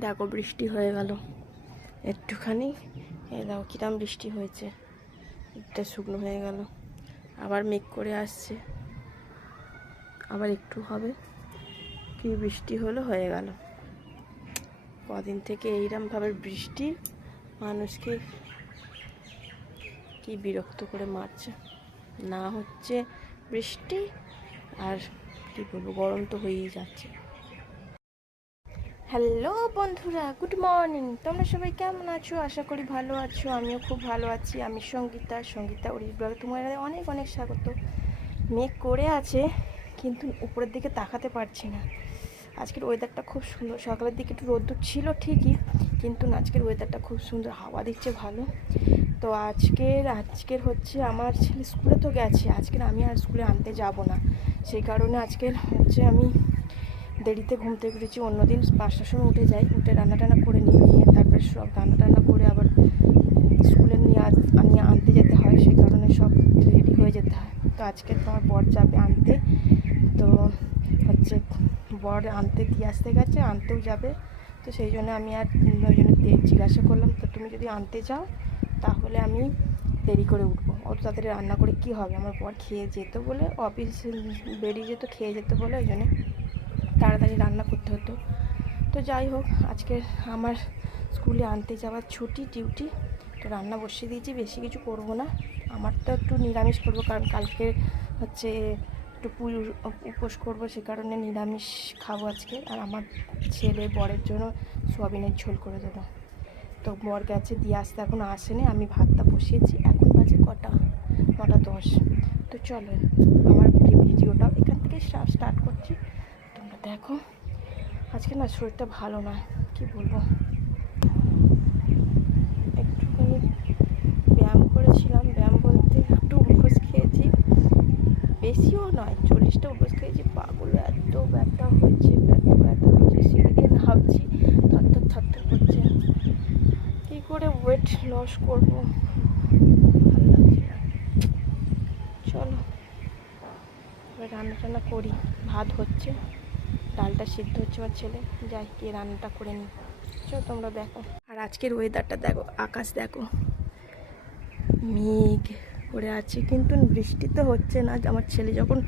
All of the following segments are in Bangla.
দেখো বৃষ্টি হয়ে গেল। একটুখানি এ দেখো কিরম বৃষ্টি হয়েছে। একটা শুকনো হয়ে গেল। আবার মেঘ করে আসছে। আবার একটু হবে। কি বৃষ্টি হলো, হয়ে গেল। কদিন থেকে এইরমভাবে বৃষ্টি, মানুষকে কি বিরক্ত করে মারছে। না হচ্ছে বৃষ্টি, আর কি বলব, গরম তো হয়েই যাচ্ছে। হ্যালো বন্ধুরা, গুড মর্নিং। তোমরা সবাই কেমন আছো? আশা করি ভালো আছো, আমিও খুব ভালো আছি। আমি সঙ্গীতা সঙ্গীতা ওরি ব্লগে তোমাদের অনেক অনেক স্বাগত। মেঘ করে আছে, কিন্তু উপরের দিকে তাকাতে পারছি না। আজকের ওয়েদারটা খুব সুন্দর। সকালের দিকে একটু রোদ্দুর ছিল ঠিকই, কিন্তু আজকের ওয়েদারটা খুব সুন্দর। হাওয়া দিচ্ছে ভালো। তো আজকের আজকের হচ্ছে আমার ছেলে স্কুলে তো গেছে। আজকের আমি আর স্কুলে আনতে যাব না। সেই কারণে আজকের হচ্ছে আমি দেরিতে ঘুম থেকে উঠেছি। অন্যদিন পাঁচটার সময় উঠে যাই, উঠে রান্না টান্না করে নিয়ে নিয়ে তারপরে সব রান্না টান্না করে আবার স্কুলে নিয়ে আনতে যেতে হয়, সেই কারণে সব রেডি হয়ে যেতে হয়। তো আজকে তোমার বর যাবে আনতে। তো হচ্ছে বর আনতে দিয়ে আসতে গেছে, আনতেও যাবে। তো সেই জন্য আমি আর ওই জন্য জিজ্ঞাসা করলাম, তো তুমি যদি আনতে যাও, তাহলে আমি দেরি করে উঠবো। অত তাড়াতাড়ি রান্না করে কি হবে? আমার বর খেয়ে যেত বলে, অফিস বেরিয়ে যেত, খেয়ে যেত বলে ওই জন্য তাড়াতাড়ি রান্না করতে হতো। তো যাই হোক, আজকে আমার স্কুলে আনতে যাওয়ার ছুটি, ডিউটি, তো রান্না বসিয়ে দিয়েছি, বেশি কিছু করব না। আমার তো একটু নিরামিষ করব, কারণ কালকে হচ্ছে একটু পুজো উপোস করব, সে কারণে নিরামিষ খাব আজকে। আর আমার ছেলে বরের জন্য সোয়াবিনের ঝোল করে দেবো। তো বর গেছে, দিয়ে আসতে এখন আসেনি, আমি ভাতটা বসিয়েছি। এখন বাজে কটা? নটা দশ। তো চলো, আমার ভিডিওটা এখান থেকে স্টার্ট করছি। দেখো, আজকে না শরীরটা ভালো না, কি বলব? একটুখানি ব্যায়াম করেছিলাম, ব্যায়াম বলতে একটু উপোস খেয়েছি, বেশিও নয়, চল্লিশটা উপোস খেয়েছি, পাগল, এত ব্যথা হচ্ছে, এত ব্যথা হচ্ছে, সিঁড়ি নামছি থরথর থরথর করছে। কী করে ওয়েট লস করব? ভালো লাগছে চলো, এবার রান্না টান্না করি, ভাত হচ্ছে। ডালটা সিদ্ধ হচ্ছে আমার ছেলে। যাই, গিয়ে রান্নাটা করে নিই। চলো তোমরা দেখো। আর আজকের ওয়েদারটা দেখো, আকাশ দেখো। মেঘ করে আছে, কিন্তু বৃষ্টি তো হচ্ছে না। আমার ছেলে যখন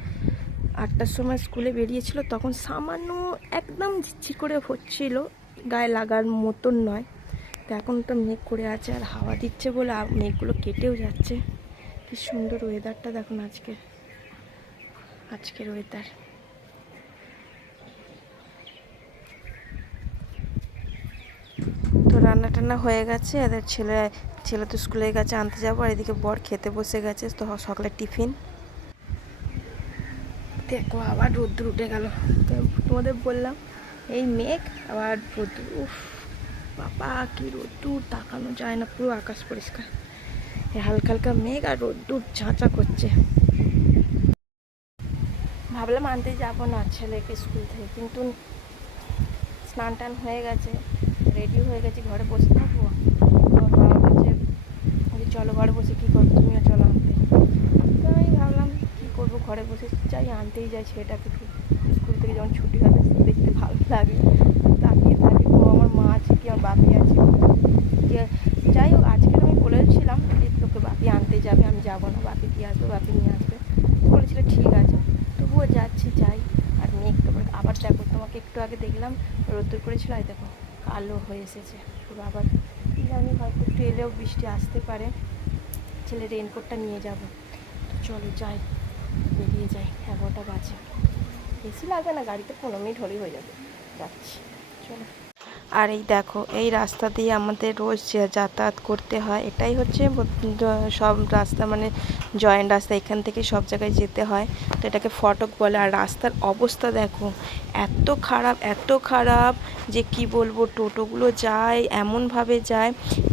আটটার সময় স্কুলে বেরিয়েছিল, তখন সামান্য একদম ঝিরঝির করে হচ্ছিল, গায়ে লাগার মতন নয়। তো এখন তো মেঘ করে আছে, আর হাওয়া দিচ্ছে বলে মেঘগুলো কেটেও যাচ্ছে। কি সুন্দর ওয়েদারটা দেখুন আজকে। আজকের ওয়েদার তো রান্না হয়ে গেছে, এদের ছেলে ছেলে তো স্কুলে গেছে আনতে যাব, আর এদিকে বর খেতে বসে গেছে, তো সকালে টিফিন। দেখো আবার রোদ্দুর উঠে গেল। তোমাদের বললাম, এই মেঘ, আবার রোদ্দুর, উফ, বাবা, কি রোদ্দুর, তাকানো যায় না, পুরো আকাশ পরিষ্কার। হালকা হালকা মেঘ আর রোদ্দুর ঝাঁচা করছে। ভাবলাম আনতে যাব না ছেলেকে স্কুল থেকে, কিন্তু স্নান টান হয়ে গেছে। রেডি হয়ে গেছি, ঘরে বসে থাকব। আমার বাবা বলছে চলো ঘরে বসে কী করব তুমিও চলো আনতে। তো আমি ভাবলাম কী করব, ঘরে বসে যাই, আনতেই যাই একটু স্কুল থেকে যখন ছুটি হবে দেখতে ভালো লাগে। তাকিয়ে থাকি, ও আমার মা আছে কি, আমার বাপি আছে যে, যাই হোক আজকে আমি বলেছিলাম যে, তোকে বাপি আনতে যাবে, আমি যাব না, বাপি দিয়ে আসবে, বাপি নিয়ে আসবে। বলেছিল, ঠিক আছে। তবুও যাচ্ছি, যাই। আর মেঘ তো আবার দেখো, তোমাকে একটু আগে দেখলাম, রোদ্দুর করেছিল আর দেখো। কালো হয়ে এসেছে। পুরো আবার জানি, হয়তো একটু এলেও বৃষ্টি আসতে পারে। ছেলে রেনকোটটা নিয়ে যাব। তো চলো যাই, বেরিয়ে যাই। এগারোটা বাজে। বেশি লাগবে না, গাড়িতে পনেরো মিনিট হলেই হয়ে যাবে। যাচ্ছি। চলো। আর এই দেখো, এই রাস্তা দিয়ে আমাদের রোজ যাতায়াত করতে হয়, এটাই হচ্ছে সব রাস্তা মানে জয়েন্ট রাস্তা, এখান থেকে সব জায়গায় যেতে হয়। তো এটাকে ফটক বলে। আর রাস্তার অবস্থা দেখো, এত খারাপ এত খারাপ যে কি বলব, টোটোগুলো যায়, এমনভাবে যায়।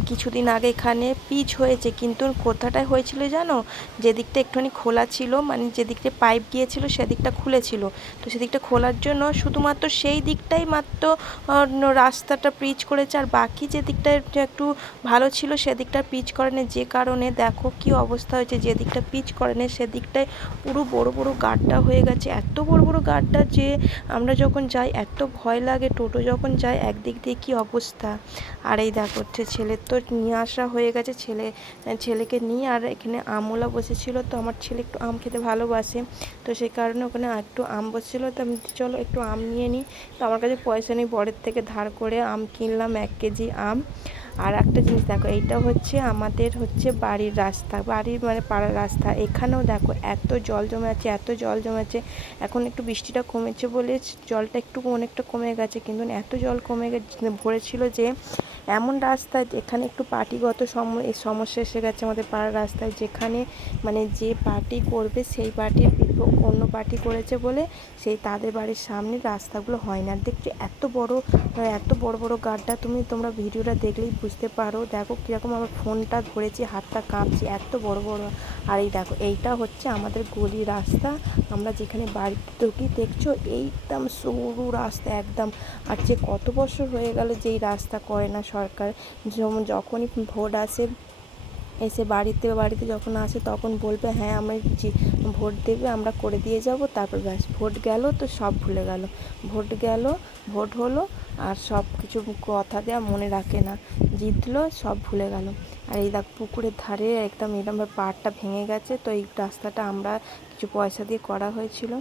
কিছুদিন আগে এখানে পিচ হয়েছে, কিন্তু কোথাটায় হয়েছিল জানো? যেদিকটা একটুখানি খোলা ছিল মানে যেদিকটা পাইপ গিয়েছিল, সেদিকটা খুলেছিল। তো সেদিকটা খোলার জন্য শুধুমাত্র সেই দিকটাই মাত্র রাস্তা রাস্তাটা পিচ করেছে আর বাকি যে দিকটা একটু ভালো ছিল সেদিকটা পিচ করেনি। যে কারণে দেখো কি অবস্থা হয়েছে, যে দিকটা পিচ করেনি সেদিকটায় পুরো বড় বড় গাড্ডা হয়ে গেছে। এত বড় বড় গাড্ডা যে আমরা যখন যাই, এত ভয় লাগে টোটো যখন যায়, একদিক দিয়ে কি অবস্থা। আর এই দেখো ছেলের তো নিয়ে আসা হয়ে গেছে, ছেলে, ছেলেকে নিয়ে আর এখানে আমলা বসেছিল। তো আমার ছেলে একটু আম খেতে ভালোবাসে, তো সেই কারণে ওখানে একটু আম বসেছিলো। তো আমি চলো একটু আম নিয়ে নিই তো আমার কাছে পয়সা নেই, বরের থেকে ধার করে আম কিনলাম, এক কেজি আম। আর একটা জিনিস দেখো, এইটা হচ্ছে আমাদের হচ্ছে বাড়ির রাস্তা, বাড়ির মানে পাড়ার রাস্তা। এখানেও দেখো এত জল জমে আছে এত জল জমে আছে এখন একটু বৃষ্টিটা কমেছে বলে জলটা একটু অনেকটা কমে গেছে, কিন্তু এত জল কমে গেছে ভরেছিল যে এমন রাস্তায় এখানে একটু পার্টিগত সম সমস্যা এসে গেছে আমাদের পাড়ার রাস্তায়। যেখানে মানে যে পার্টি করবে সেই পার্টির অন্য পার্টি করেছে বলে সেই তাদের বাড়ির সামনে রাস্তাগুলো হয় না। দেখছি এত বড় এত বড় বড় গাড্ডা তুমি তোমরা ভিডিওটা দেখলেই বুঝতে পারো। দেখো কীরকম আমার ফোনটা ধরেছি, হাতটা কাঁপছে, এত বড় বড়। আর এই দেখো, এইটা হচ্ছে আমাদের গলি রাস্তা। আমরা যেখানে বাড়ি ঢুকি দেখছ এইদম সরু রাস্তা একদম। আর যে কত বছর হয়ে গেল যেই রাস্তা করে না সরকার। যেমন যখনই ভোট আসে এসে বাড়িতে বাড়িতে যখন আসে তখন বলবে হ্যাঁ আমরা ভোট দেবে আমরা করে দিয়ে যাব। তারপর ব্যাস, ভোট গেল তো সব ভুলে গেল। ভোট গেল, ভোট হলো আর সব কিছু কথা দেওয়া মনে রাখে না। জিতলো, সব ভুলে গেল। আর এই দেখ, পুকুরের ধারে একদম এরকমভাবে পাড়টা ভেঙে গেছে, তো এই রাস্তাটা আমরা কিছু পয়সা দিয়ে করা হয়েছিল।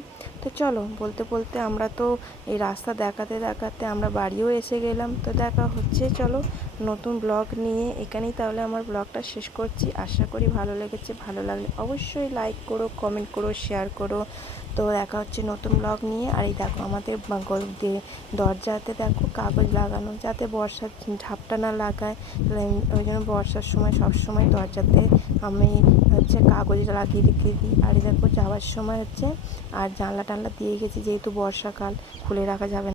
তো চলো, বলতে বলতে আমরা তো এই রাস্তা দেখাতে দেখাতে আমরা বাড়িও এসে গেলাম। তো দেখা হচ্ছে, চলো নতুন ব্লগ নিয়ে এখানেই তাহলে আমার ব্লগটা শেষ করছি। আশা করি ভালো লেগেছে, ভালো লাগলে অবশ্যই লাইক করো কমেন্ট করো শেয়ার করো। তো দেখা হচ্ছে নতুন ব্লগ নিয়ে। আর এই দেখো আমাদের দরজাতে দেখো কাগজ লাগানো, যাতে বর্ষার ঝাপটা না লাগায়। ওই জন্য বর্ষার সময় সব সময় দরজাতে আমি হচ্ছে কাগজ লাগিয়ে রেখে দিই। আর দেখো যাওয়ার সময় হচ্ছে, আর জানলা টানলা দিয়ে গেছি, যেহেতু বর্ষাকাল, খুলে রাখা যাবে না।